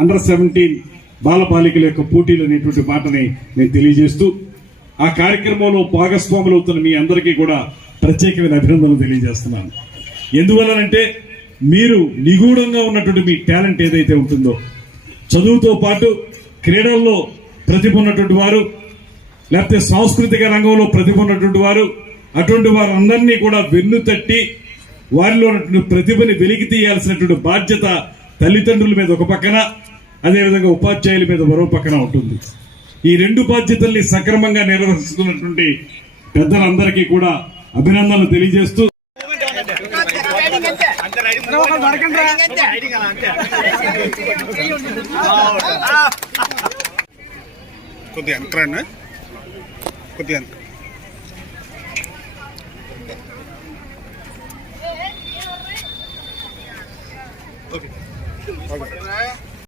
అండర్-17 బాలబాలికల యొక్క పోటీలు అనేటువంటి మాటని నేను తెలియజేస్తూ ఆ కార్యక్రమంలో భాగస్వాములు అవుతున్న మీ అందరికీ కూడా ప్రత్యేకమైన అభినందనలు తెలియజేస్తున్నాను. ఎందువల్లనంటే మీరు నిగూఢంగా ఉన్నటువంటి మీ టాలెంట్ ఏదైతే ఉంటుందో, చదువుతో పాటు క్రీడల్లో ప్రతిభ ఉన్నటువంటి వారు, లేకపోతే సాంస్కృతిక రంగంలో ప్రతిభ ఉన్నటువంటి వారు, అటువంటి వారందరినీ కూడా వెన్నుతట్టి వారిలో ఉన్నటువంటి ప్రతిభని వెలికి తీయాల్సినటువంటి బాధ్యత తల్లిదండ్రుల మీద ఒక పక్కన, అదేవిధంగా ఉపాధ్యాయుల మీద మరో పక్కన ఉంటుంది. ఈ రెండు బాధ్యతల్ని సక్రమంగా నిర్వహిస్తున్నటువంటి పెద్దలందరికీ కూడా అభినందనలు తెలియజేస్తూ కొద్దిగా